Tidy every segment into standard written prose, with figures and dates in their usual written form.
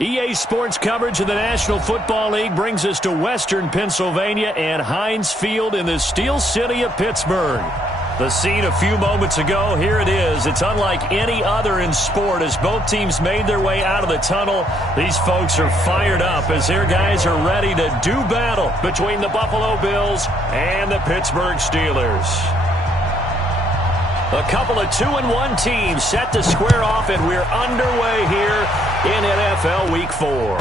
EA Sports coverage of the National Football League brings us to Western Pennsylvania and Heinz Field in the Steel City of Pittsburgh. The scene a few moments ago, here it is. It's unlike any other in sport as both teams made their way out of the tunnel. These folks are fired up as their guys are ready to do battle between the Buffalo Bills and the Pittsburgh Steelers. A couple of 2-1 teams set to square off, and we're underway here in NFL Week 4.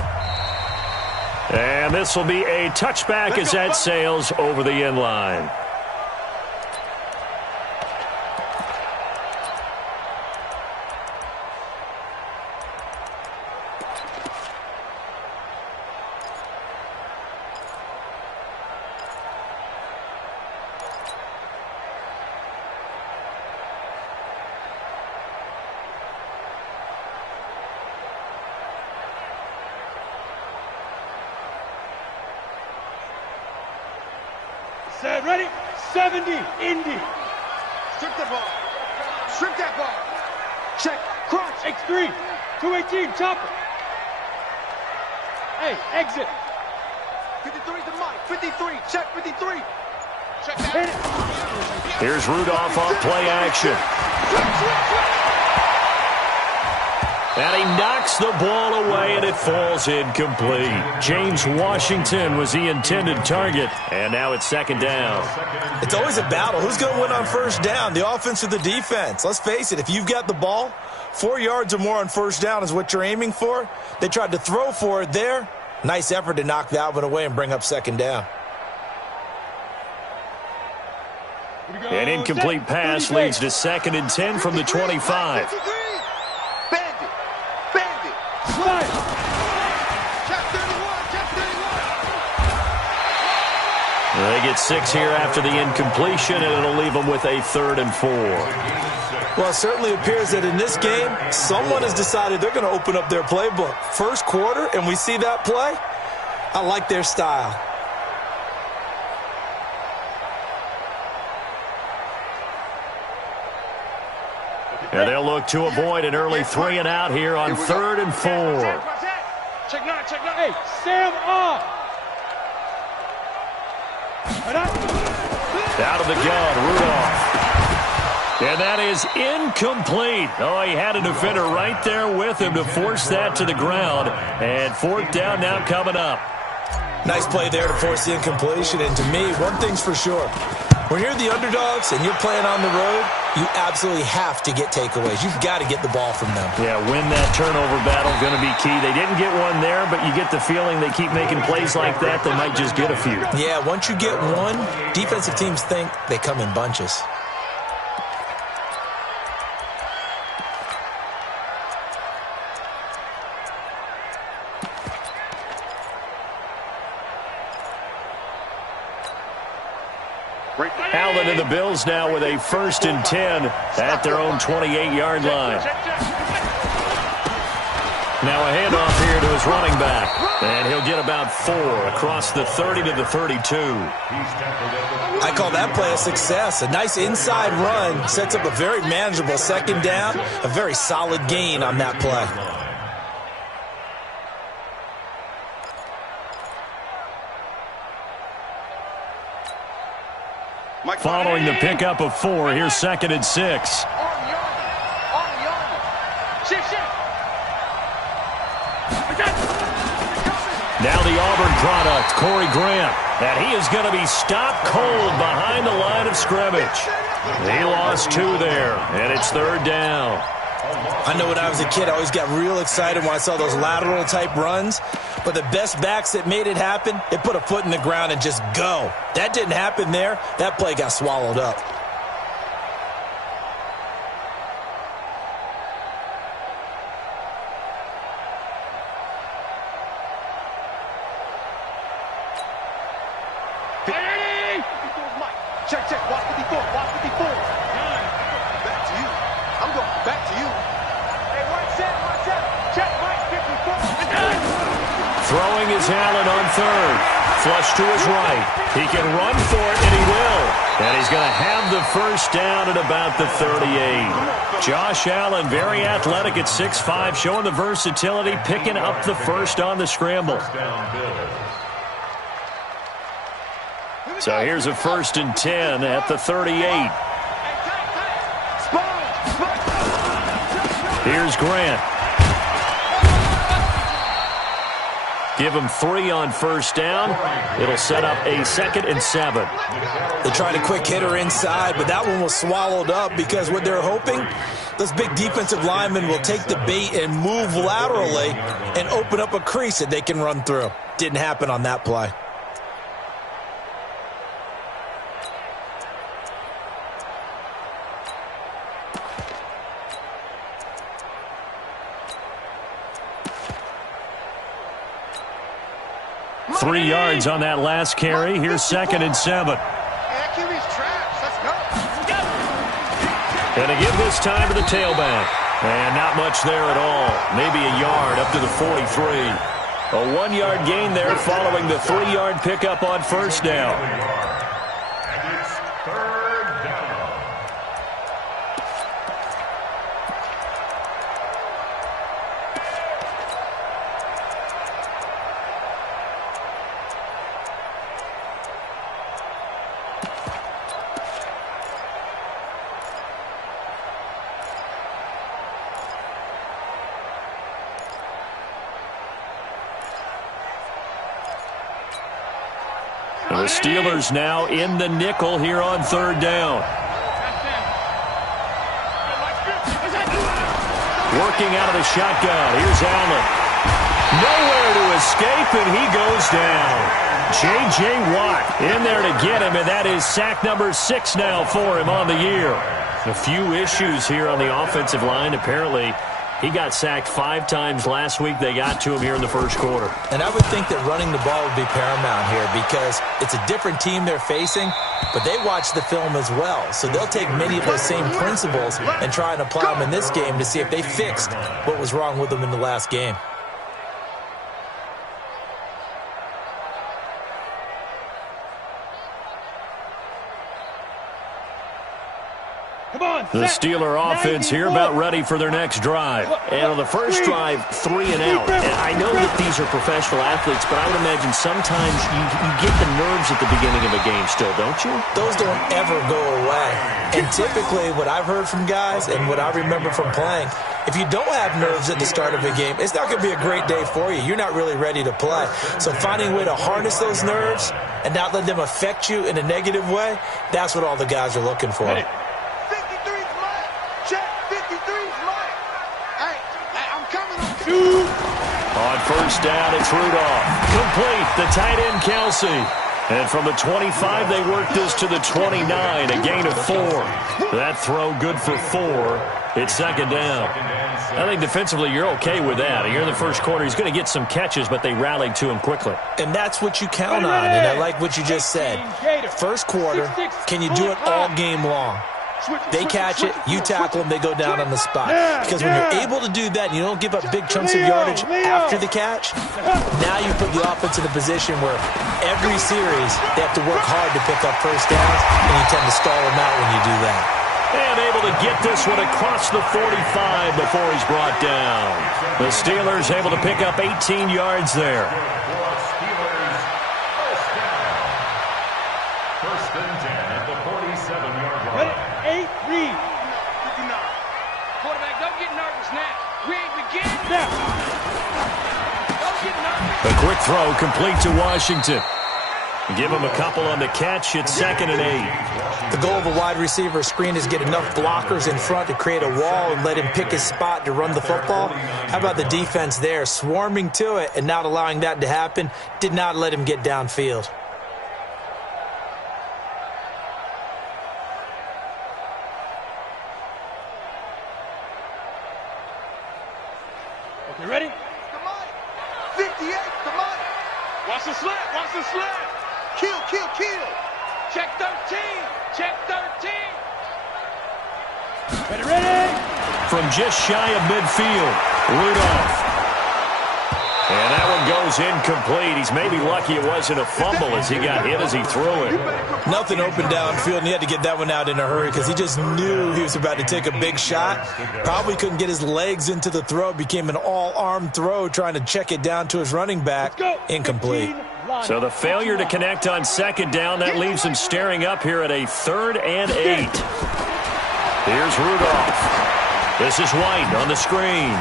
And this will be a touchback as that sails over the end line. Set, ready? 70, Indy. Strip the ball. Strip that ball. Check. Crunch. X3. 218. Chopper. Hey, exit. 53 to Mike. 53. Check 53. Check that. Here's Rudolph on play action. And he knocks the ball away, and it falls incomplete. James Washington was the intended target, and now it's second down. It's always a battle. Who's going to win on first down, the offense or the defense? Let's face it, if you've got the ball, 4 yards or more on first down is what you're aiming for. They tried to throw for it there. Nice effort to knock that one away and bring up second down. An incomplete pass leads to 2nd and 10 from the 25. They get 6 here after the incompletion, and it'll leave them with a 3rd and 4. Well, it certainly appears that in this game, someone has decided they're going to open up their playbook. First quarter, and we see that play. I like their style. And they'll look to avoid an early 3 and out here on 3rd and 4. Check nine, check nine. Hey, Sam off. Out of the gun, Rudolph. And that is incomplete. Oh, he had a defender right there with him to force that to the ground. And 4th down now coming up. Nice play there to force the incompletion. And to me, one thing's for sure. When you're the underdogs and you're playing on the road, you absolutely have to get takeaways. You've got to get the ball from them. Yeah, win that turnover battle, going to be key. They didn't get one there, but you get the feeling they keep making plays like that, they might just get a few. Yeah, once you get one, defensive teams think they come in bunches. Allen and the Bills now with a 1st and 10 at their own 28-yard line. Now a handoff here to his running back. And he'll get about 4 across the 30 to the 32. I call that play a success. A nice inside run sets up a very manageable 2nd down. A very solid gain on that play. Following the pickup of 4, here's 2nd and 6. Now the Auburn product, Corey Grant. And he is going to be stopped cold behind the line of scrimmage. He lost 2 there, and it's 3rd down. I know when I was a kid, I always got real excited when I saw those lateral-type runs. But the best backs that made it happen, they put a foot in the ground and just go. That didn't happen there. That play got swallowed up. Check, check. Watch 54. Watch 54. Back to you. I'm going back to you. Hey, right set, right set. Check, Mike, 54. Throwing his Allen on 3rd. Flush to his right. He can run for it, and he will. And he's going to have the first down at about the 38. Josh Allen, very athletic at 6'5", showing the versatility, picking up the first on the scramble. So here's a 1st and 10 at the 38. Here's Grant. Give him 3 on first down. It'll set up a 2nd and 7. They tried a quick hitter inside, but that one was swallowed up because what they're hoping, those big defensive linemen will take the bait and move laterally and open up a crease that they can run through. Didn't happen on that play. Three yards on that last carry. Here's 2nd and 7. And to give this time to the tailback. And not much there at all. Maybe a yard up to the 43. A 1-yard gain there following the 3-yard pickup on first down. And it's 3rd down. The Steelers now in the nickel here on 3rd down. Working out of the shotgun. Here's Allen. Nowhere to escape, and he goes down. J.J. Watt in there to get him, and that is sack number 6 now for him on the year. A few issues here on the offensive line. Apparently, he got sacked 5 times last week. They got to him here in the first quarter. And I would think that running the ball would be paramount here because it's a different team they're facing, but they watch the film as well. So they'll take many of those same principles and try and apply them in this game to see if they fixed what was wrong with them in the last game. The Steeler offense here about ready for their next drive. And on the first drive, 3 and out. And I know that these are professional athletes, but I would imagine sometimes you get the nerves at the beginning of a game still, don't you? Those don't ever go away. And typically what I've heard from guys and what I remember from playing, if you don't have nerves at the start of a game, it's not going to be a great day for you. You're not really ready to play. So finding a way to harness those nerves and not let them affect you in a negative way, that's what all the guys are looking for. On first down, it's Rudolph. Complete, the tight end, Kelsey. And from the 25, they work this to the 29, a gain of 4. That throw good for 4. It's 2nd down. I think defensively you're okay with that. Here in the first quarter, he's going to get some catches, but they rallied to him quickly. And that's what you count on, and I like what you just said. First quarter, can you do it all game long? They catch it, you tackle them, they go down on the spot. Because when you're able to do that and you don't give up big chunks of yardage after the catch, now you put the offense in a position where every series they have to work hard to pick up first downs, and you tend to stall them out when you do that. And able to get this one across the 45 before he's brought down. The Steelers able to pick up 18 yards there. First and 10 at the 47-yard line. 8 read. 59. Quarterback, don't get nervous now. We ain't beginning. Don't get nervous. A quick throw complete to Washington. Give him a couple on the catch. It's 2nd and 8. The goal of a wide receiver screen is get enough blockers in front to create a wall and let him pick his spot to run the football. How about the defense there, swarming to it and not allowing that to happen? Did not let him get downfield. You ready? Come on. 58, come on. Watch the slap, watch the slap. Kill, kill, kill. Check 13. Check 13. Ready, ready. From just shy of midfield, Rudolph. And that one throws incomplete. He's maybe lucky it wasn't a fumble as he got hit as he threw it. Nothing open downfield, and he had to get that one out in a hurry because he just knew he was about to take a big shot. Probably couldn't get his legs into the throw. Became an all-arm throw trying to check it down to his running back. Incomplete. So the failure to connect on second down, that leaves him staring up here at a 3rd and 8. Here's Rudolph. This is White on the screen.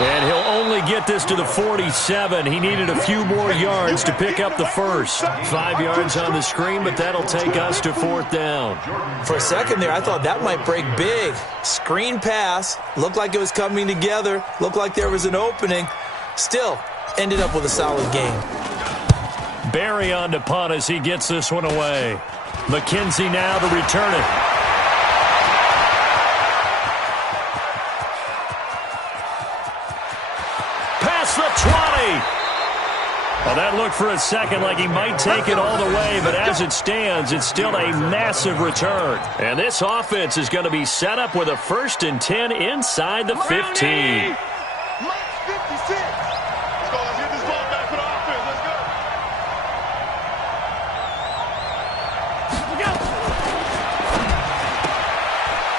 And he'll only get this to the 47. He needed a few more yards to pick up the first. 5 yards on the screen, but that'll take us to 4th down. For a second there, I thought that might break big. Screen pass. Looked like it was coming together. Looked like there was an opening. Still, ended up with a solid game. Barry on to punt as he gets this one away. McKenzie now to return it. Past the 20. Well, that looked for a second like he might take it all the way, but as it stands, it's still a massive return. And this offense is going to be set up with a 1st and 10 inside the 15.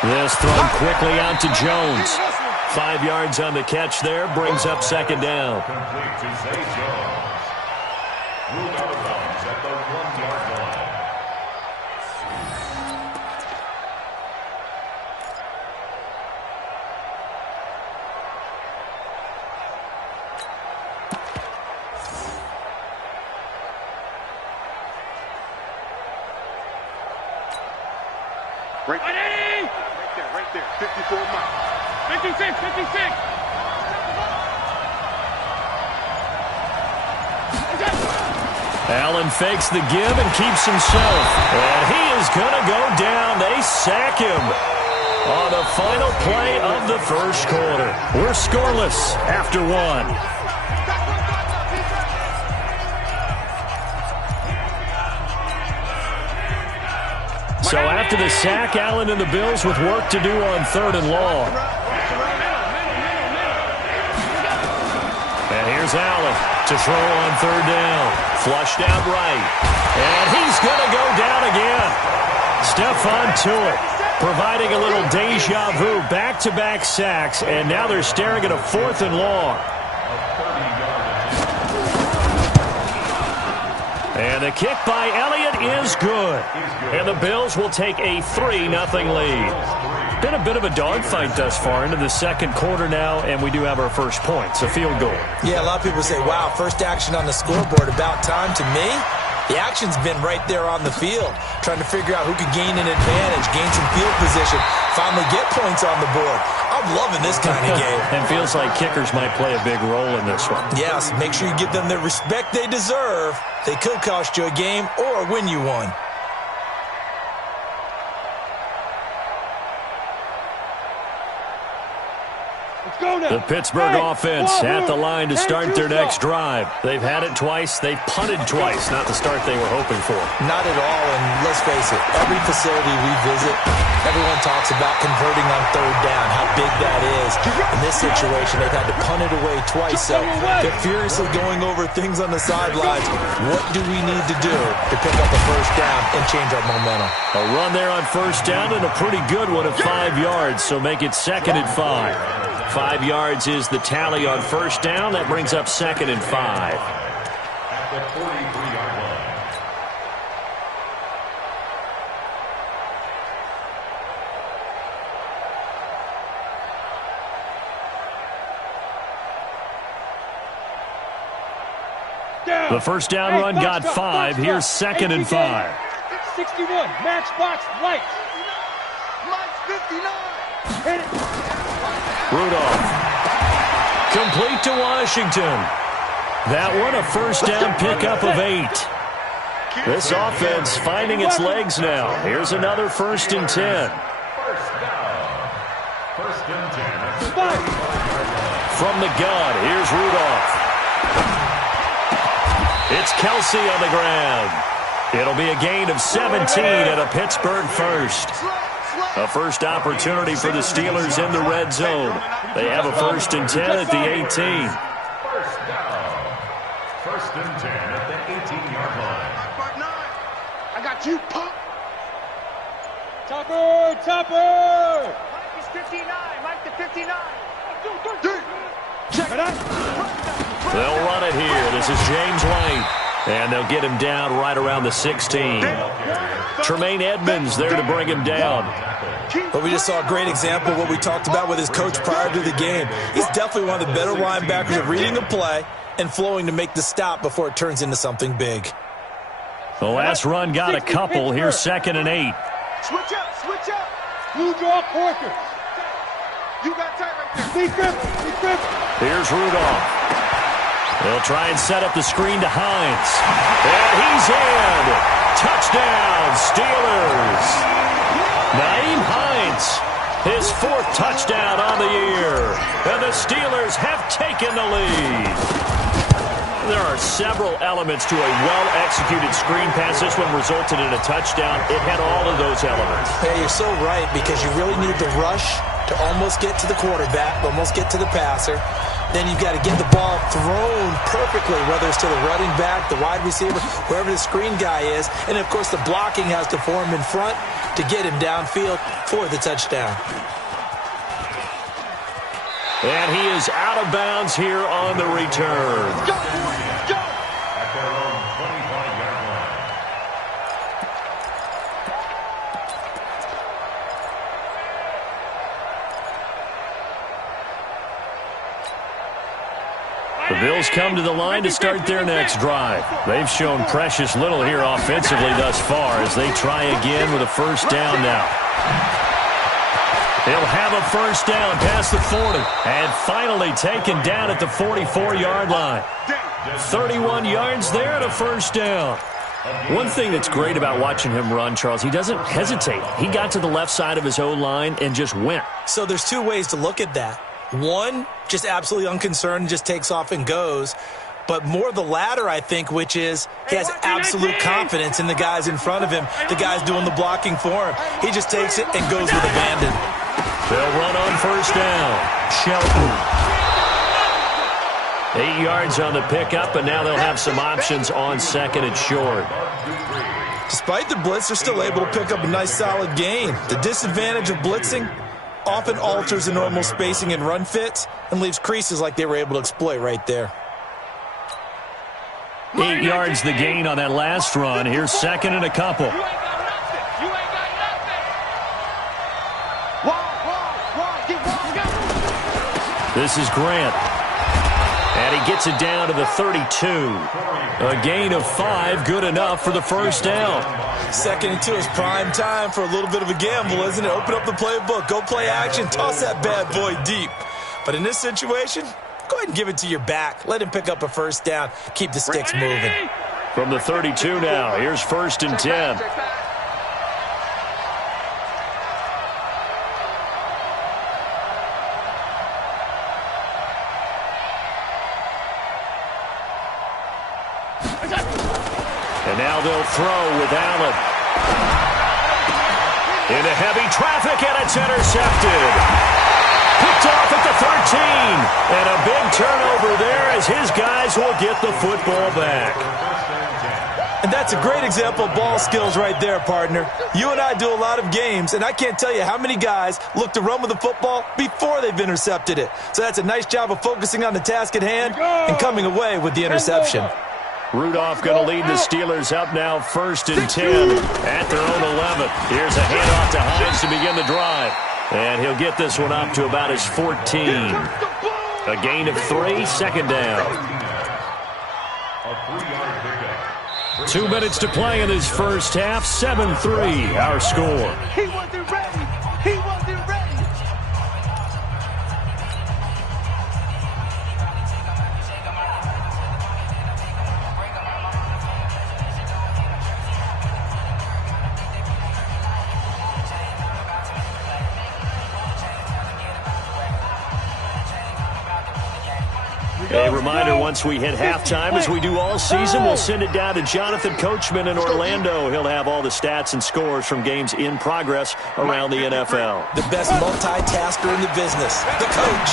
This thrown quickly out to Jones. 5 yards on the catch there, brings up 2nd down. Complete to Zay Jones. Ruled out of bounds at the 1-yard line. Right there. 54 miles. 56. Allen fakes the give and keeps himself. And he is going to go down. They sack him on the final play of the first quarter. We're scoreless after 1. So after the sack, Allen and the Bills with work to do on 3rd and long. And here's Allen to throw on 3rd down. Flushed out right. And he's going to go down again. Stephon Tuitt providing a little deja vu. Back-to-back sacks, and now they're staring at a 4th and long. And the kick by Elliott is good. And the Bills will take a 3-0 lead. Been a bit of a dogfight thus far into the second quarter now, and we do have our first points, a field goal. Yeah, a lot of people say, wow, first action on the scoreboard, about time. To me, the action's been right there on the field, trying to figure out who could gain an advantage, gain some field position, finally get points on the board. I'm loving this kind of game. And feels like kickers might play a big role in this one. Yes, make sure you give them the respect they deserve. They could cost you a game or win you one. The Pittsburgh offense at the line to start their next drive. They've had it twice. They've punted twice. Not the start they were hoping for. Not at all, and let's face it, every facility we visit, everyone talks about converting on 3rd down, how big that is. In this situation, they've had to punt it away twice, so they're furiously going over things on the sidelines. What do we need to do to pick up a first down and change our momentum? A run there on 1st down and a pretty good one at 5 yards, so make it 2nd and 5. 5 yards is the tally on 1st down. That brings up 2nd and 5. At the 43-yard line. The first down run got 5. Here's 2nd and 5. 61, matchbox light. Lights 59. Rudolph. Complete to Washington. That one a first down pickup of 8. This offense finding its legs now. Here's another 1st and 10. First down. 1st and 10. From the gun, here's Rudolph. It's Kelsey on the ground. It'll be a gain of 17 and a Pittsburgh first. A first opportunity for the Steelers in the red zone. They have a 1st and 10 at the 18. First and 10 at the 18-yard line. I got you, punk. Topper, Topper. Mike is 59. Mike to 59. Check it out. They'll run it here. This is James Lane. And they'll get him down right around the 16. Tremaine Edmonds there to bring him down. But we just saw a great example of what we talked about with his coach prior to the game. He's definitely one of the better linebackers at reading a play and flowing to make the stop before it turns into something big. The last run got a couple. Here's 2nd and 8. Switch up, switch up. You draw Porter. You got tight right there. Be grip. Here's Rudolph. They'll try and set up the screen to Hines. And he's in. Touchdown, Steelers. Nyheim Hines, his 4th touchdown on the year. And the Steelers have taken the lead. There are several elements to a well-executed screen pass. This one resulted in a touchdown. It had all of those elements. Hey, you're so right, because you really need the rush to almost get to the quarterback, almost get to the passer. Then you've got to get the ball thrown perfectly, whether it's to the running back, the wide receiver, wherever the screen guy is. And, of course, the blocking has to form in front to get him downfield for the touchdown. And he is out of bounds here on the return. Go, boys, go. At their own 25-yard line. The Bills come to the line to start their next drive. They've shown precious little here offensively thus far as they try again with a first down now. They'll have a first down past the 40 and finally taken down at the 44-yard line. 31 yards there and a first down. One thing that's great about watching him run, Charles, he doesn't hesitate. He got to the left side of his own line and just went. So there's two ways to look at that. One, just absolutely unconcerned, just takes off and goes. But more the latter, I think, which is he has absolute confidence in the guys in front of him, the guys doing the blocking for him. He just takes it and goes with abandon. They'll run on first down. Shelton. 8 yards on the pickup, and now they'll have some options on 2nd and short. Despite the blitz, they're still able to pick up a nice solid gain. The disadvantage of blitzing often alters the normal spacing and run fits and leaves creases like they were able to exploit right there. 8 yards the gain on that last run. Here's 2nd and a couple. You ain't got nothing. You ain't got nothing. This is Grant. And he gets it down to the 32. A gain of 5, good enough for the first down. 2nd and 2 is prime time for a little bit of a gamble, isn't it? Open up the playbook, go play action, toss that bad boy deep. But in this situation, go ahead and give it to your back. Let him pick up a first down. Keep the sticks moving. From the 32 now, here's 1st and 10. And now they'll throw with Allen. Into heavy traffic, and it's intercepted. Picked off at the 13. And a big turnover there as his guys will get the football back. And that's a great example of ball skills right there, partner. You and I do a lot of games, and I can't tell you how many guys look to run with the football before they've intercepted it. So that's a nice job of focusing on the task at hand and coming away with the interception. Rudolph going to lead the Steelers up now 1st and 10 at their own 11. Here's a handoff to Hines to begin the drive. And he'll get this one up to about his 14. A gain of 3, 2nd down. A 3-yard pickup. 2 minutes to play in this first half. 7-3 our score. He wasn't ready. He wasn't ready. A reminder, once we hit halftime, as we do all season, we'll send it down to Jonathan Coachman in Orlando. He'll have all the stats and scores from games in progress around the NFL. The best multitasker in the business, the coach.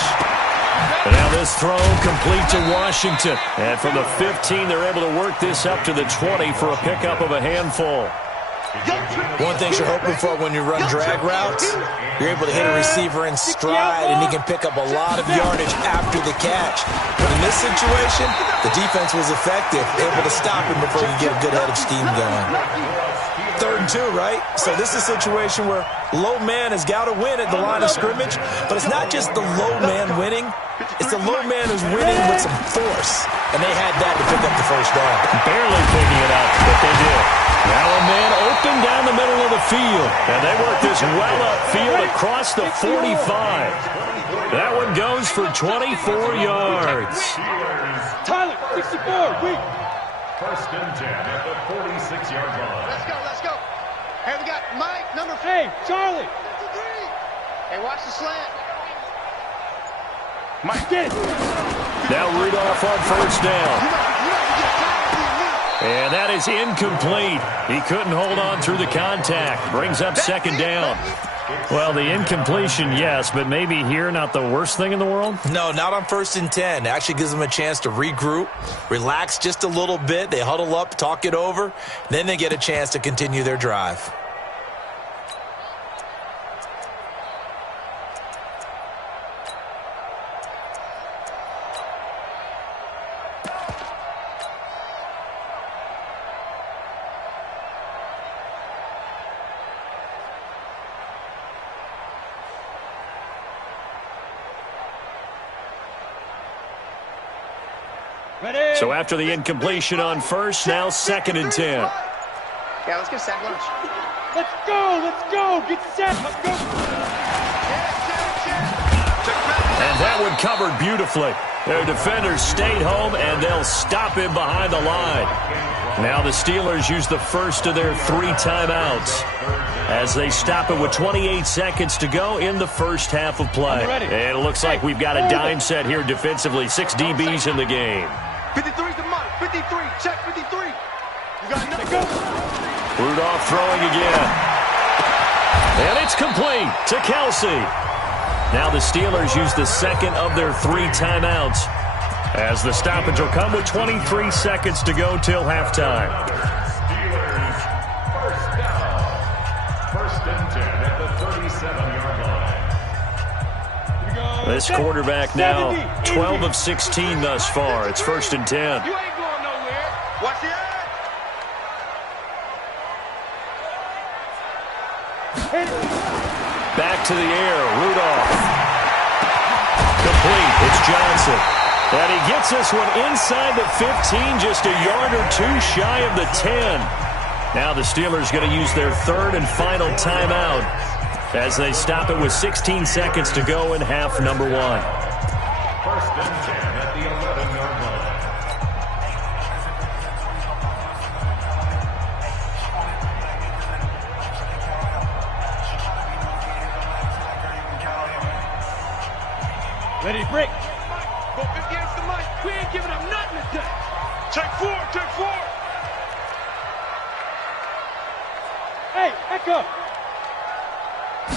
And now this throw complete to Washington. And from the 15, they're able to work this up to the 20 for a pickup of a handful. One thing you're hoping for when you run drag routes, you're able to hit a receiver in stride, and he can pick up a lot of yardage after the catch. But in this situation, the defense was effective, able to stop him before he could get a good head of steam going. 3rd and 2, right? So this is a situation where low man has got to win at the line of scrimmage, but it's not just the low man winning. It's the low man who's winning with some force, and they had that to pick up the first down. Barely picking it up, but they did. Now a man open down the middle of the field, and they work this well upfield across the 45. That one goes for 24 yards. Tyler, 64, weak. 1st and 10 at the 46-yard line. Let's go. Hey, we got Mike, number 4. Hey, Charlie. Hey, watch the slant. Mike, get it. Now Rudolph on 1st down. And that is incomplete. He couldn't hold on through the contact. Brings up 2nd down. Well, the incompletion, yes, but maybe here not the worst thing in the world? No, not on 1st and 10. It actually gives them a chance to regroup, relax just a little bit. They huddle up, talk it over. Then they get a chance to continue their drive. Ready. So after the incompletion on 1st, now 2nd and 10. Yeah, let's get sack lunch. Let's go. Get set. Let's go. And that one covered beautifully. Their defenders stayed home, and they'll stop him behind the line. Now the Steelers use the first of their 3 timeouts as they stop it with 28 seconds to go in the first half of play. And it looks like we've got a dime set here defensively. 6 DBs in the game. 53's the mark. 53. Check 53. You got another go. Rudolph throwing again. And it's complete to Kelsey. Now the Steelers use the second of their 3 timeouts as the stoppage will come with 23 seconds to go till halftime. Steelers, 1st down. 1st and 10 at the 37-yard line. This quarterback now 12 of 16 thus far. It's 1st and 10. You ain't going nowhere. Watch the eye. Back to the air, Rudolph. Complete, it's Johnson. And he gets this one inside the 15, just a yard or 2 shy of the 10. Now the Steelers going to use their 3rd and final timeout as they stop it with 16 seconds to go in half number 1. 1st and 10 at the 11-yard line. Ready, break. Go 50 against the mic. We ain't giving up nothing today. Check 4. Hey, back up.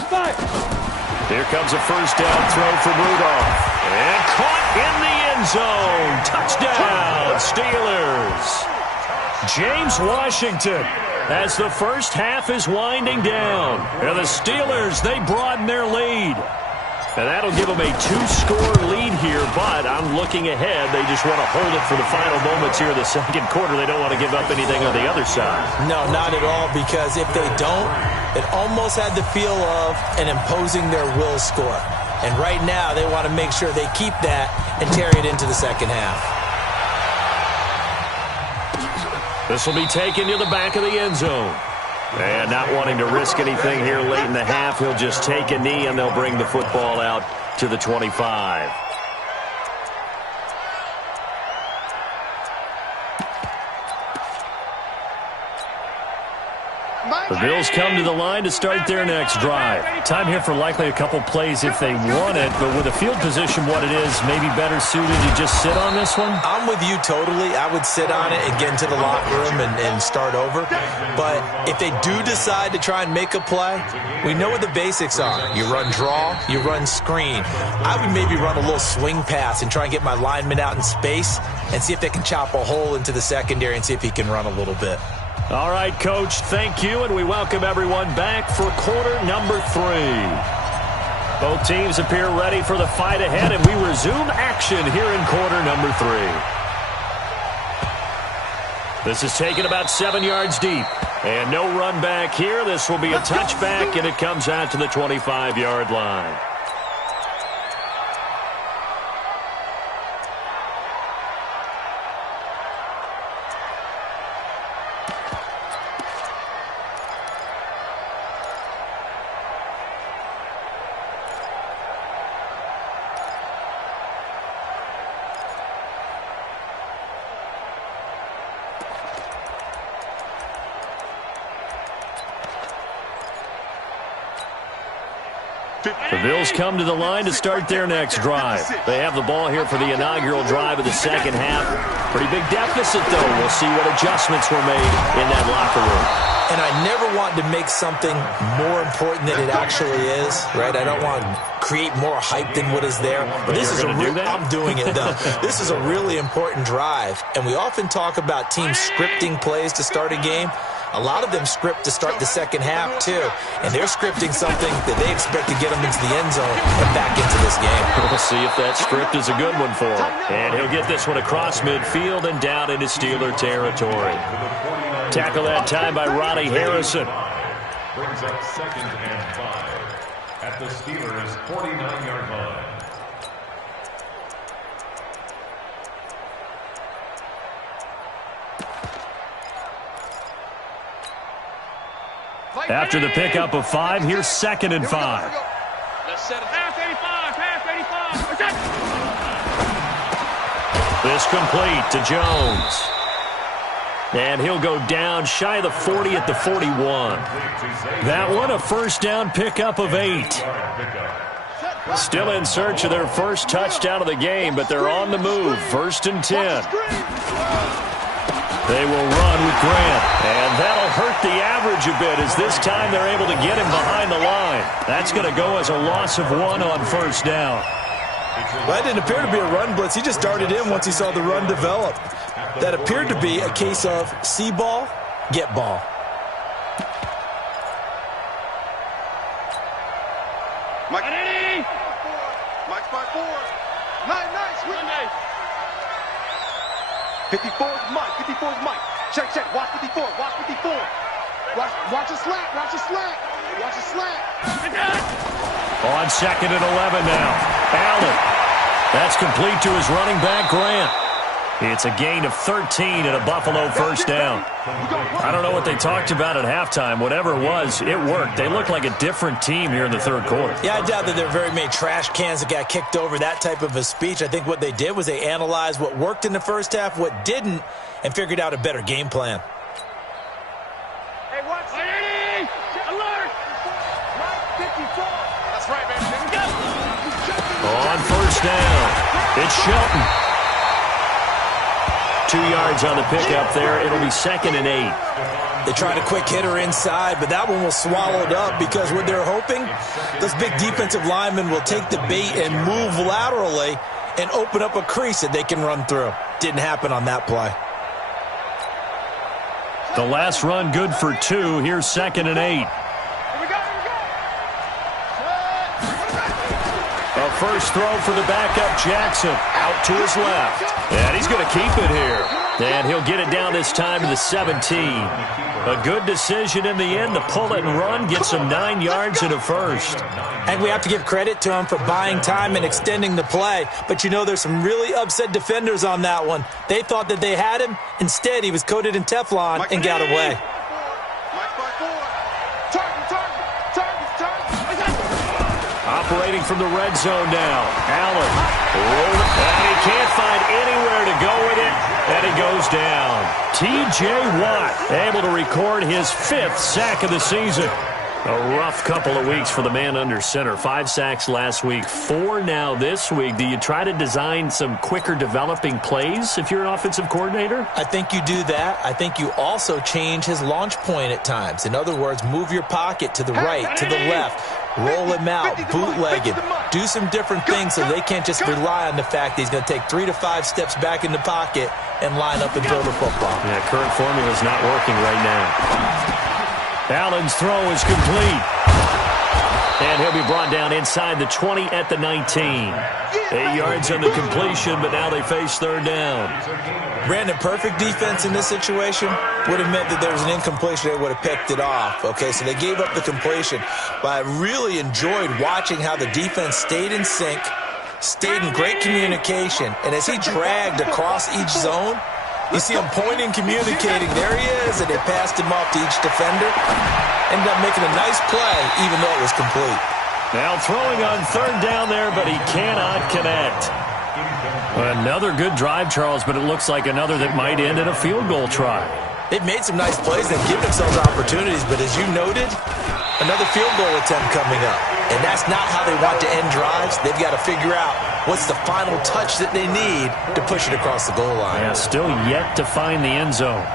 5. Here comes a 1st down throw from Rudolph. And caught in the end zone. Touchdown, Steelers. James Washington as the first half is winding down. And the Steelers, they broaden their lead. And that'll give them a 2-score lead here, but I'm looking ahead. They just want to hold it for the final moments here in the 2nd quarter. They don't want to give up anything on the other side. No, not at all, because if they don't, it almost had the feel of an imposing their will score. And right now, they want to make sure they keep that and carry it into the 2nd half. This will be taken to the back of the end zone. And not wanting to risk anything here late in the half, he'll just take a knee, and they'll bring the football out to the 25. The Bills come to the line to start their next drive. Time here for likely a couple plays if they want it, but with the field position what it is, maybe better suited to just sit on this one? I'm with you totally. I would sit on it and get into the locker room and start over. But if they do decide to try and make a play, we know what the basics are. You run draw, you run screen. I would maybe run a little swing pass and try and get my lineman out in space and see if they can chop a hole into the secondary and see if he can run a little bit. All right, Coach, thank you, and we welcome everyone back for quarter number 3. Both teams appear ready for the fight ahead, and we resume action here in quarter number 3. This is taken about 7 yards deep, and no run back here. This will be a touchback, and it comes out to the 25-yard line. The Bills come to the line to start their next drive. They have the ball here for the inaugural drive of the second half. Pretty big deficit, though. We'll see what adjustments were made in that locker room. And I never want to make something more important than it actually is, right? I don't want to create more hype than what is there. But this is I'm doing it, though. This is a really important drive. And we often talk about teams scripting plays to start a game. A lot of them script to start the second half, too. And they're scripting something that they expect to get them into the end zone and back into this game. We'll see if that script is a good one for him. And he'll get this one across midfield and down into Steeler territory. Tackle that time by Ronnie Harrison. Brings up 2nd and 5 at the Steelers' 49-yard line. After the pickup of 5, here's 2nd and 5. Let's set it. Pass 85, pass 85. This complete to Jones. And he'll go down shy of the 40 at the 41. That one a first down pickup of 8. Still in search of their first touchdown of the game, but they're on the move. 1st and 10. They will run with Grant, and that'll hurt the average a bit as this time they're able to get him behind the line. That's going to go as a loss of 1 on 1st down. Well, that didn't appear to be a run blitz. He just darted in once he saw the run develop. That appeared to be a case of see ball, get ball. Mike 5-4. Nice. 54 is Mike. 54 is Mike. Check. Watch 54. Watch 54. Watch a slant. Watch a slant. On 2nd and 11 now. Allen. That's complete to his running back, Grant. It's a gain of 13 and a Buffalo first down. I don't know what they talked about at halftime. Whatever it was, it worked. They look like a different team here in the 3rd quarter. Yeah, I doubt that there are very many trash cans that got kicked over, that type of a speech. I think what they did was they analyzed what worked in the first half, what didn't, and figured out a better game plan. Hey, watch it. Alert. Mike 54. That's right, man. On 1st down, it's Shelton. 2 yards on the pickup there. It'll be 2nd and 8. They tried a quick hitter inside, but that one was swallowed up because what they're hoping, those big defensive linemen will take the bait and move laterally and open up a crease that they can run through. Didn't happen on that play. The last run good for 2. Here's 2nd and 8. A first throw for the backup Jackson. Out to his left. And he's going to keep it here. And he'll get it down this time to the 17. A good decision in the end to pull it and run. Get some 9 yards and a first. And we have to give credit to him for buying time and extending the play. But you know there's some really upset defenders on that one. They thought that they had him. Instead, he was coated in Teflon and got away. Operating from the red zone now. Allen. And he can't find anywhere to go with it. And he goes down. T.J. Watt able to record his 5th sack of the season. A rough couple of weeks for the man under center. 5 sacks last week, 4 now this week. Do you try to design some quicker developing plays if you're an offensive coordinator? I think you do that. I think you also change his launch point at times. In other words, move your pocket to the right, to the left, roll him out, bootleg him. Do some different things so they can't just rely on the fact that he's going to take 3 to 5 steps back in the pocket and line up and throw the football. Yeah, current formula is not working right now. Allen's throw is complete. And he'll be brought down inside the 20 at the 19. 8 yards on the completion, but now they face third down. Brandon, perfect defense in this situation would have meant that there was an incompletion. They would have picked it off. Okay, so they gave up the completion. But I really enjoyed watching how the defense stayed in sync, stayed in great communication. And as he dragged across each zone, you see him pointing, communicating. There he is, and they passed him off to each defender. Ended up making a nice play, even though it was complete. Now throwing on third down there, but he cannot connect. Another good drive, Charles, but it looks like another that might end in a field goal try. They've made some nice plays. They've given themselves opportunities, but as you noted, another field goal attempt coming up. And that's not how they want to end drives. They've got to figure out what's the final touch that they need to push it across the goal line. Yeah, still yet to find the end zone.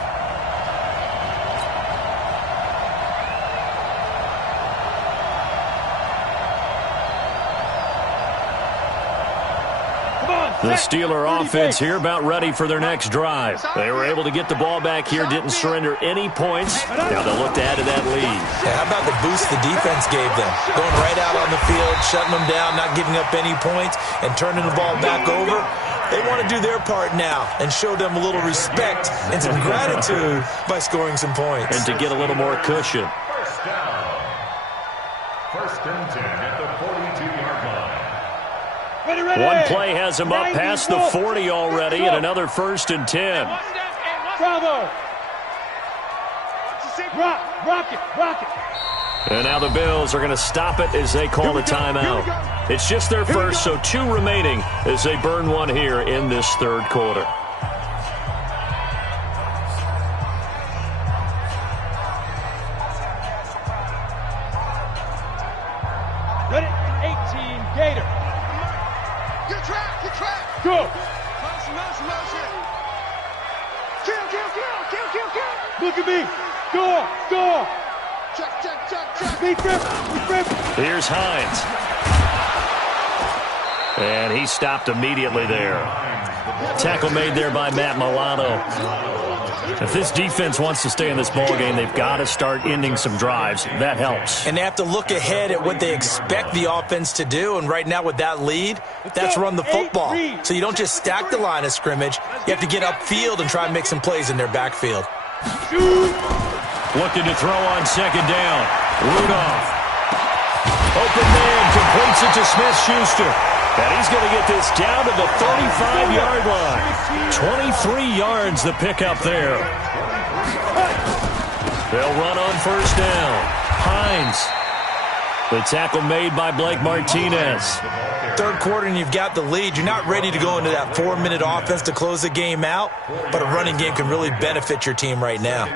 The Steeler offense here about ready for their next drive. They were able to get the ball back here, didn't surrender any points. Now they'll look to add to that lead. Yeah, how about the boost the defense gave them? Going right out on the field, shutting them down, not giving up any points, and turning the ball back over. They want to do their part now and show them a little respect and some gratitude by scoring some points. And to get a little more cushion. First down. First and 10 at the 42-yard line. One play has him up past the 40 already, and another first and 10. Bravo. Rock it. And now the Bills are going to stop it as they call a timeout. It's just their first, so 2 remaining as they burn one here in this third quarter. Ready? 18, Gator. Get track. Go. Motion. Kill. Look at me. Go. Check. Be grip. Here's Hines. And he stopped immediately there. Tackle made there by Matt Milano. If this defense wants to stay in this ballgame, they've got to start ending some drives. That helps. And they have to look ahead at what they expect the offense to do. And right now with that lead, that's run the football. So you don't just stack the line of scrimmage. You have to get upfield and try and make some plays in their backfield. Looking to throw on second down. Rudolph. Open man, completes it to Smith-Schuster. And he's going to get this down to the 35-yard line. 23 yards the pickup there. They'll run on first down. Hines. The tackle made by Blake Martinez. Third quarter and you've got the lead. You're not ready to go into that 4-minute offense to close the game out, but a running game can really benefit your team right now.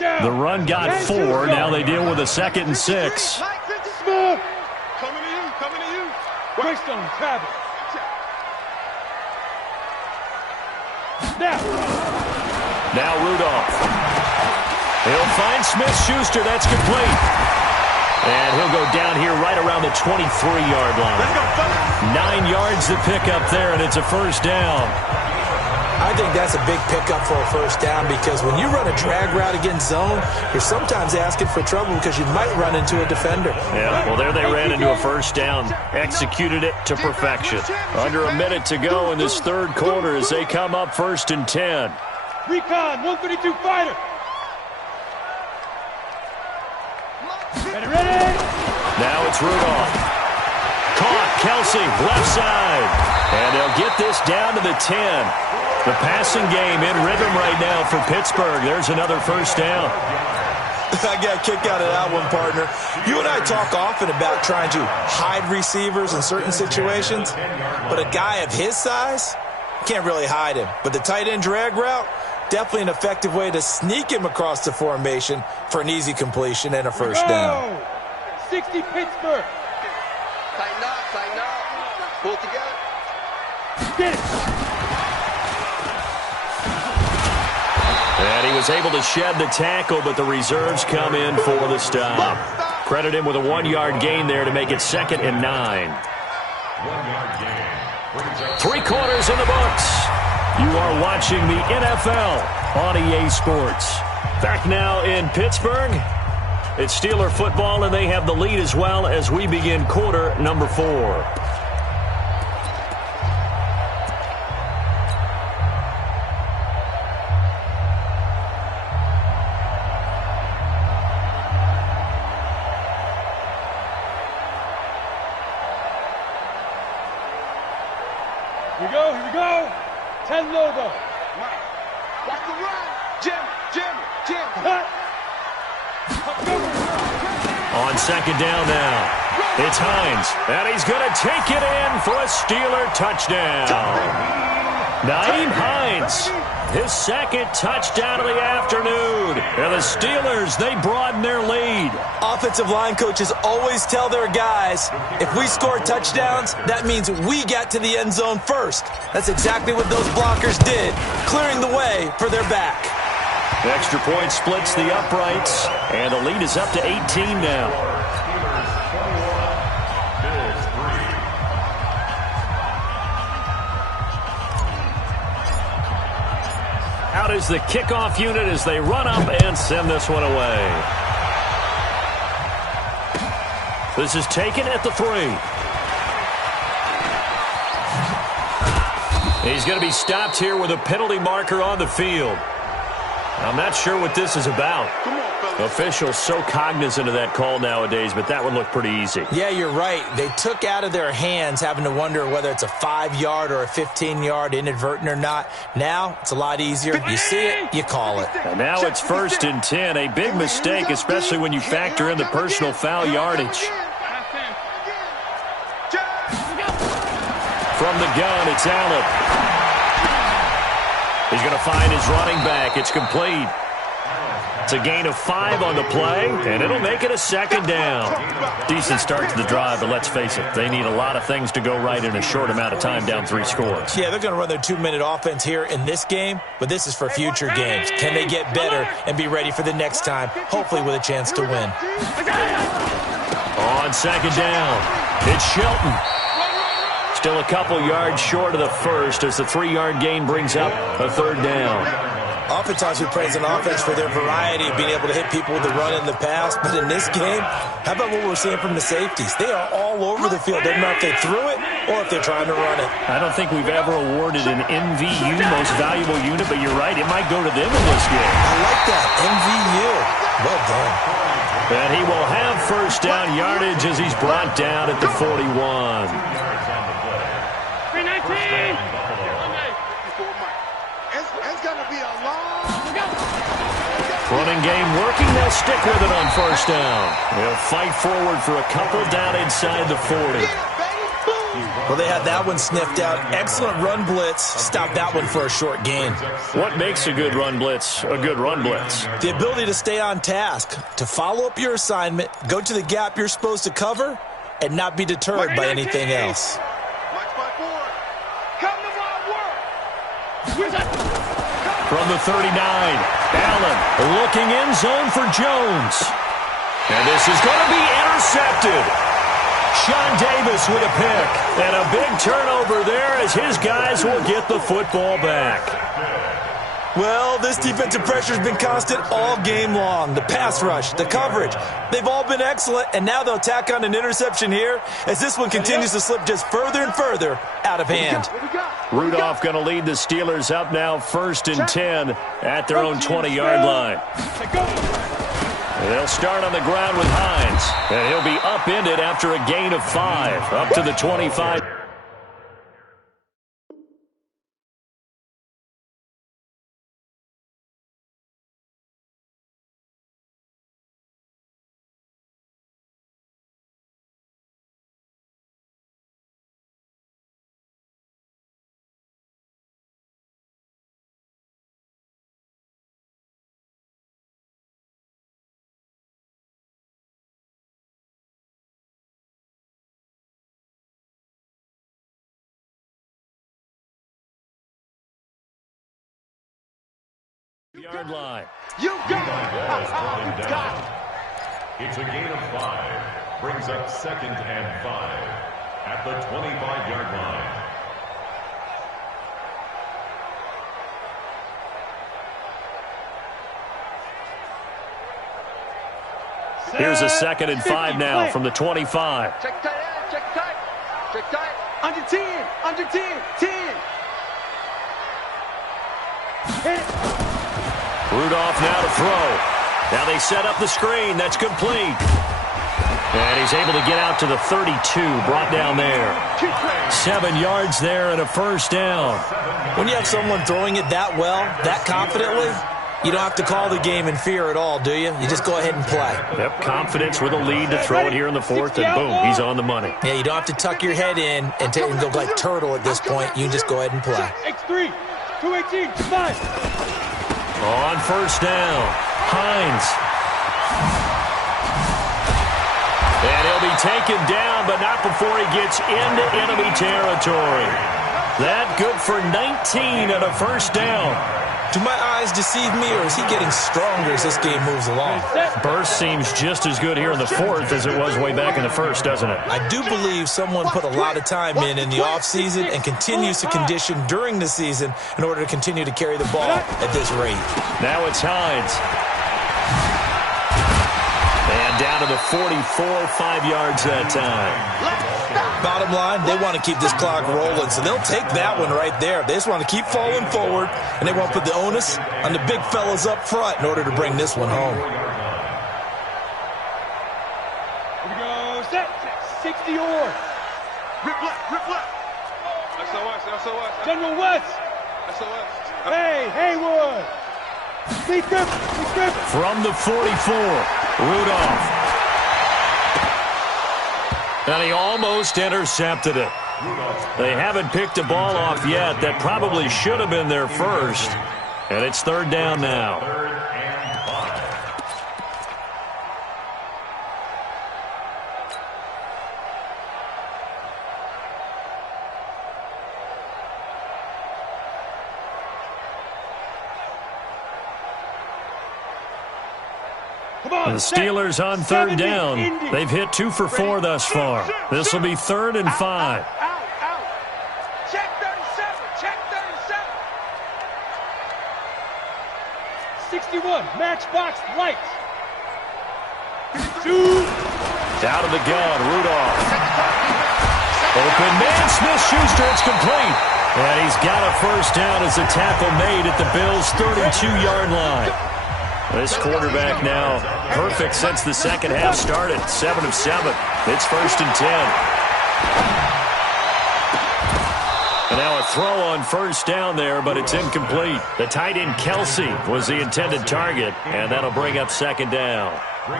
The run got 4. Now they deal with a 2nd and 6. Coming to you. Greystone, grab it. Now Rudolph. He'll find Smith-Schuster. That's complete. And he'll go down here right around the 23-yard line. 9 yards to pick up there, and it's a first down. I think that's a big pickup for a first down because when you run a drag route against zone, you're sometimes asking for trouble because you might run into a defender. Yeah, well, there they ran into a first down. Executed it to perfection. Under a minute to go in this third quarter as they come up first and 10. Recon, 132 fighter. Ready? Now it's Rudolph. Caught, Kelsey, left side. And they'll get this down to the 10. The passing game in rhythm right now for Pittsburgh. There's another first down. I got a kick out of that one, partner. You and I talk often about trying to hide receivers in certain situations, but a guy of his size can't really hide him. But the tight end drag route, Definitely an effective way to sneak him across the formation for an easy completion and a first down. 60 Pittsburgh. Tighten up, tighten up. Pull it together. Get it. And he was able to shed the tackle, but the reserves come in for the stop. Credit him with a 1-yard gain there to make it 2nd and 9. 1-yard gain. 3 quarters in the books. You are watching the NFL on EA Sports. Back now in Pittsburgh. It's Steeler football, and they have the lead as well as we begin quarter number 4. Here we go. 10 logo. Mike, watch the run. Jim. Cut. On 2nd down now, it's Hines, and he's going to take it in for a Steeler touchdown. Nyheim Hines, his 2nd touchdown of the afternoon. And the Steelers, they broaden their lead. Offensive line coaches always tell their guys, if we score touchdowns, that means we got to the end zone first. That's exactly what those blockers did, clearing the way for their back. The extra point splits the uprights, and the lead is up to 18 now. Steelers 21, Bills 3. Out is the kickoff unit as they run up and send this one away. This is taken at the 3. He's going to be stopped here with a penalty marker on the field. I'm not sure what this is about. Officials so cognizant of that call nowadays, but that one looked pretty easy. Yeah, you're right. They took out of their hands having to wonder whether it's a 5-yard or a 15-yard inadvertent or not. Now, it's a lot easier. You see it, you call it. And now it's 1st and 10. A big mistake, especially when you factor in the personal foul yardage. From the gun, it's Allen. He's going to find his running back. It's complete. It's a gain of 5 on the play, and it'll make it a 2nd down. Decent start to the drive, but let's face it, they need a lot of things to go right in a short amount of time down 3 scores. Yeah, they're going to run their 2-minute offense here in this game, but this is for future games. Can they get better and be ready for the next time, hopefully with a chance to win? On 2nd down, it's Shelton. Still a couple yards short of the first as the 3-yard gain brings up a 3rd down. Oftentimes we praise an offense for their variety of being able to hit people with the run in the pass, but in this game, how about what we're seeing from the safeties? They are all over the field. Doesn't matter if they threw it or if they're trying to run it. I don't think we've ever awarded an MVU, most valuable unit, but you're right, it might go to them in this game. I like that, MVU. Well done. And he will have 1st down yardage as he's brought down at the 41. 319. It's going to be a long... Running game working. They'll stick with it on 1st down. They'll fight forward for a couple down inside the 40. Well, they had that one sniffed out. Excellent run blitz. Stop that one for a short gain. What makes a good run blitz a good run blitz? The ability to stay on task, to follow up your assignment, go to the gap you're supposed to cover, and not be deterred by anything else. From the 39, Allen looking in zone for Jones. And this is going to be intercepted. Sean Davis with a pick. And a big turnover there as his guys will get the football back. Well, this defensive pressure has been constant all game long. The pass rush, the coverage, they've all been excellent, and now they'll tack on an interception here as this one continues to slip just further and further out of hand. Rudolph going to lead the Steelers up now 1st and 10 at their own 20-yard line. They'll start on the ground with Hines, and he'll be upended after a gain of 5 up to the 25. Yard line. You got it. You got it. It's a gain of 5. Brings up 2nd and 5 at the 25-yard line. Here's a 2nd and 5 now from the 25. Check tight end. Check tight. Check tight. Under 10. Under 10. 10. Rudolph now to throw. Now they set up the screen. That's complete. And he's able to get out to the 32. Brought down there. 7 yards there and a first down. When you have someone throwing it that well, that confidently, you don't have to call the game in fear at all, do you? You just go ahead and play. Yep, confidence with a lead to throw it here in the 4th, and boom, he's on the money. Yeah, you don't have to tuck your head in and go like turtle at this point. You can just go ahead and play. X3, 218, 5. On first down, Hines. And he'll be taken down, but not before he gets into enemy territory. That good for 19 and a first down. Do my eyes deceive me, or is he getting stronger as this game moves along? Burst seems just as good here in the 4th as it was way back in the 1st, doesn't it? I do believe someone put a lot of time in the offseason and continues to condition during the season in order to continue to carry the ball at this rate. Now it's Hines. And down to the 44, 5 yards that time. Bottom line, they want to keep this clock rolling, so they'll take that one right there. They just want to keep falling forward, and they want to put the onus on the big fellas up front in order to bring this one home. Here we go. Set. 60 or. Rip left. Rip left. SOS. SOS. General West. SOS. Hey, Haywood. Speed grip. Speed grip. From the 44, Rudolph. And he almost intercepted it. They haven't picked a ball off yet. That probably should have been their first. And it's 3rd down now. The Steelers on 3rd down. They've hit 2 for 4 thus far. This will be 3rd and 5. Out. Check 37. Check 37. 61. Matchbox lights. Shoot. Out of the gun, Rudolph. Open man, Smith-Schuster, it's complete. And he's got a first down as the tackle made at the Bills' 32-yard line. This quarterback now perfect since the second half started. 7 of 7. It's 1st and 10. And now a throw on first down there, but it's incomplete. The tight end Kelsey was the intended target, and that'll bring up 2nd down.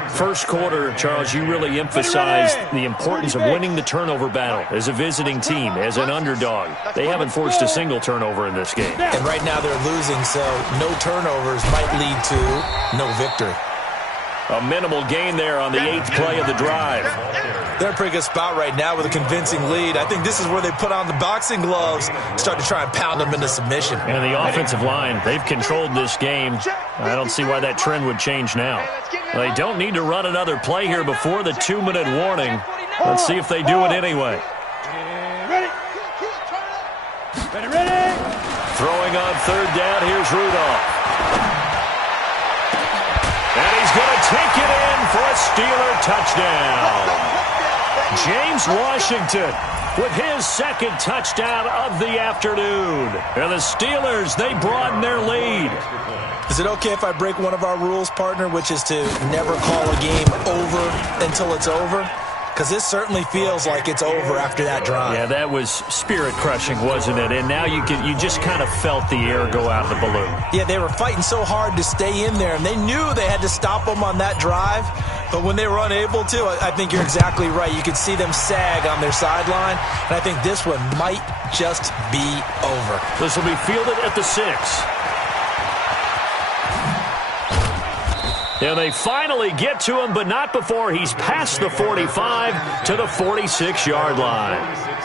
First quarter, Charles, you really emphasized the importance of winning the turnover battle as a visiting team, as an underdog. They haven't forced a single turnover in this game. And right now they're losing, so no turnovers might lead to no victory. A minimal gain there on the 8th play of the drive. They're in a pretty good spot right now with a convincing lead. I think this is where they put on the boxing gloves, start to try and pound them into submission. And the offensive line, they've controlled this game. I don't see why that trend would change now. They don't need to run another play here before the 2-minute warning. Let's see if they do it anyway. Ready. Ready. Throwing on 3rd down, here's Rudolph. And he's going to take it in for a Steeler touchdown. James Washington with his 2nd touchdown of the afternoon. And the Steelers, they broaden their lead. Is it okay if I break one of our rules, partner, which is to never call a game over until it's over? Because this certainly feels like it's over after that drive. Yeah, that was spirit-crushing, wasn't it? And now you just kind of felt the air go out of the balloon. Yeah, they were fighting so hard to stay in there, and they knew they had to stop them on that drive. But when they were unable to, I think you're exactly right. You could see them sag on their sideline, and I think this one might just be over. This will be fielded at the 6. And they finally get to him, but not before he's past the 45 to the 46-yard line.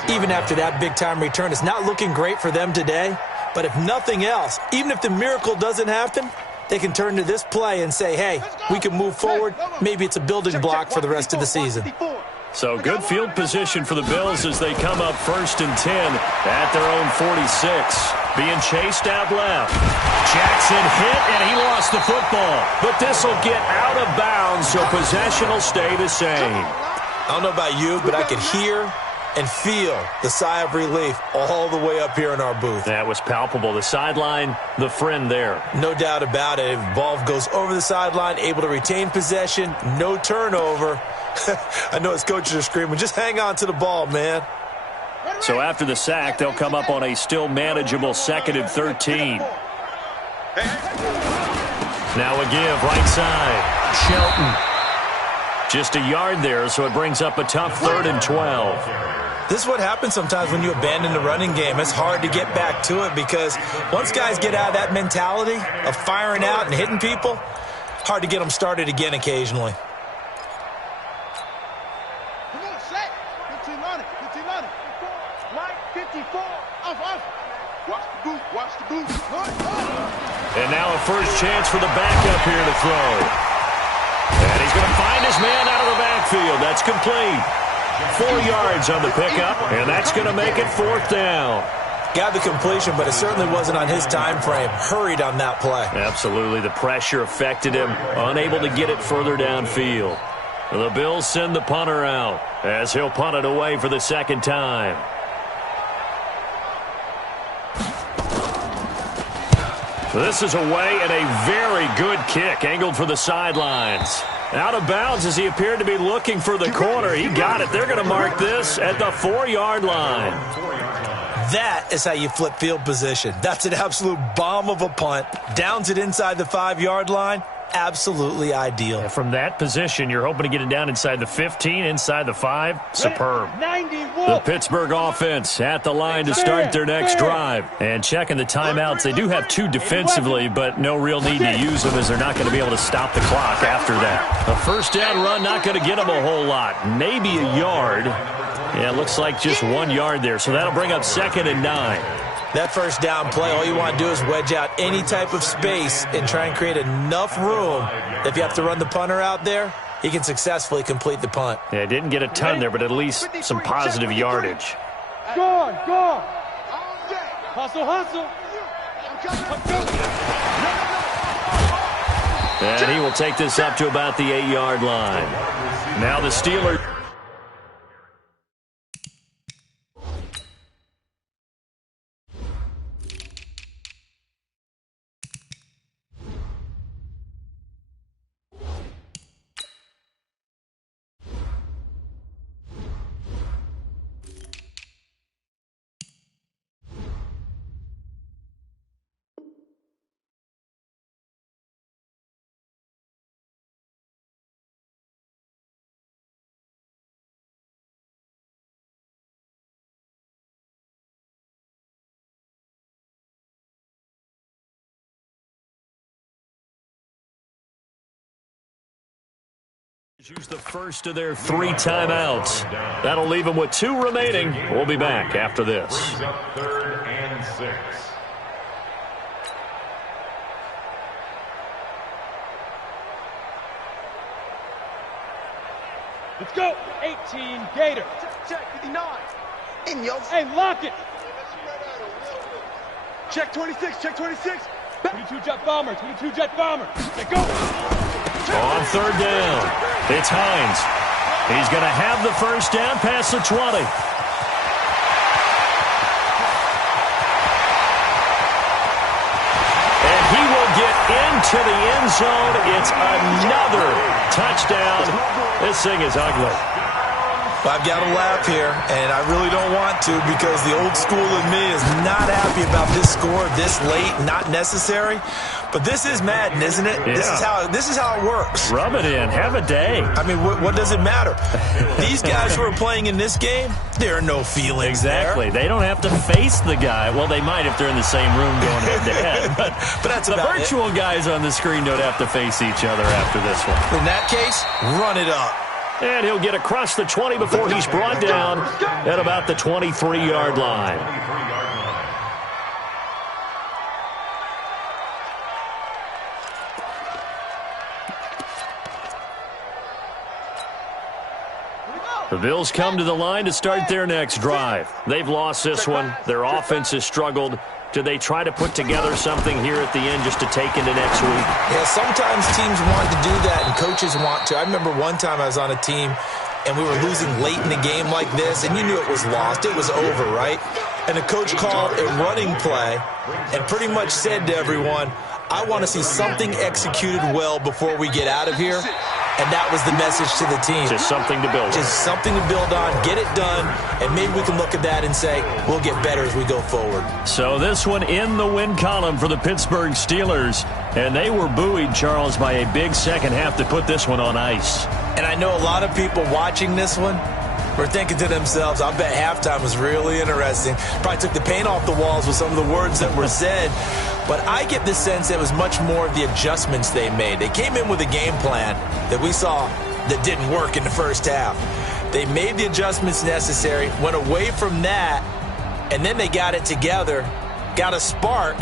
Even after that big-time return, it's not looking great for them today. But if nothing else, even if the miracle doesn't happen, they can turn to this play and say, hey, we can move forward. Maybe it's a building block for the rest of the season. So good field position for the Bills as they come up 1st and 10 at their own 46. Being chased out left. Jackson hit, and he lost the football. But this will get out of bounds, so possession will stay the same. I don't know about you, but I could hear and feel the sigh of relief all the way up here in our booth. That was palpable. The sideline, the friend there. No doubt about it. If the ball goes over the sideline, able to retain possession, no turnover. I know his coaches are screaming, just hang on to the ball, man. So after the sack, they'll come up on a still manageable 2nd and 13. Now a give, right side. Shelton. Just a yard there, so it brings up a tough 3rd and 12. This is what happens sometimes when you abandon the running game. It's hard to get back to it because once guys get out of that mentality of firing out and hitting people, hard to get them started again occasionally. Come on, set. 15 on it. 15 on it. Mike, 54. Off. Watch the boot. Watch the boot. And now a first chance for the backup here to throw. And he's going to find his man out of the backfield. That's complete. 4 yards on the pickup, and that's going to make it 4th down. Got the completion, but it certainly wasn't on his time frame. Hurried on that play. Absolutely. The pressure affected him. Unable to get it further downfield. The Bills send the punter out as he'll punt it away for the 2nd time. This is away and a very good kick angled for the sidelines. Out of bounds as he appeared to be looking for the corner. He got it. They're going to mark this at the 4-yard line. That is how you flip field position. That's an absolute bomb of a punt. Downs it inside the 5-yard line. Absolutely ideal. And from that position, you're hoping to get it down inside the 15, inside the 5. Superb. The Pittsburgh offense at the line to start their next drive. And checking the timeouts, they do have 2 defensively, but no real need to use them as they're not going to be able to stop the clock after that. A first down run, not going to get them a whole lot. Maybe a yard. Yeah, it looks like just 1 yard there, so that'll bring up 2nd and 9. That first down play, all you want to do is wedge out any type of space and try and create enough room. If you have to run the punter out there, he can successfully complete the punt. Yeah, didn't get a ton there, but at least some positive yardage. Go. Hustle. And he will take this up to about the 8-yard line. Now the Steelers. Use the first of their 3 timeouts. That'll leave them with 2 remaining. We'll be back after this. 3rd and 6. Let's go. 18 Gator. Check 59. In yo. Hey, lock it. Check 26. Check 26. 22 Jet Bomber. 22 Jet Bomber. Let's go. On 3rd down, it's Hines. He's going to have the first down past the 20. And he will get into the end zone. It's another touchdown. This thing is ugly. I've got to laugh here, and I really don't want to because the old school in me is not happy about this score this late, not necessary. But this is Madden, isn't it? Yeah. This is how it works. Rub it in. Have a day. I mean, what does it matter? These guys who are playing in this game, there are no feelings Exactly. there. They don't have to face the guy. Well, they might if they're in the same room going head-to-head. But that's the about virtual guys on the screen don't have to face each other after this one. In that case, run it up. And he'll get across the 20 before he's brought down at about the 23-yard line. The Bills come to the line to start their next drive. They've lost this one. Their offense has struggled. Do they try to put together something here at the end just to take into next week? Yeah, sometimes teams want to do that and coaches want to. I remember one time I was on a team and we were losing late in the game like this, and you knew it was lost. It was over, right? And the coach called a running play and pretty much said to everyone, I want to see something executed well before we get out of here. And that was the message to the team. Just something to build on. Just something to build on, get it done, and maybe we can look at that and say, we'll get better as we go forward. So this one in the win column for the Pittsburgh Steelers. And they were buoyed, Charles, by a big second half to put this one on ice. And I know a lot of people watching this one were thinking to themselves, I bet halftime was really interesting. Probably took the paint off the walls with some of the words that were said. But I get the sense it was much more of the adjustments they made. They came in with a game plan that we saw that didn't work in the first half. They made the adjustments necessary, went away from that, and then they got it together, got a spark,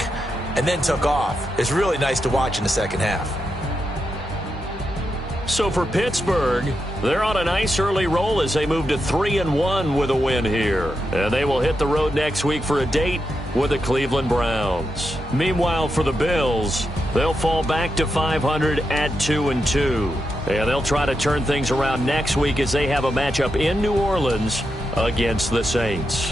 and then took off. It's really nice to watch in the second half. So for Pittsburgh, they're on a nice early roll as they move to 3-1 with a win here. And they will hit the road next week for a date with the Cleveland Browns. Meanwhile, for the Bills, they'll fall back to 500 at 2-2. And they'll try to turn things around next week as they have a matchup in New Orleans against the Saints.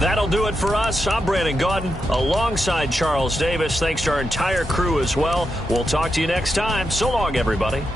That'll do it for us. I'm Brandon Gaudin alongside Charles Davis. Thanks to our entire crew as well. We'll talk to you next time. So long, everybody.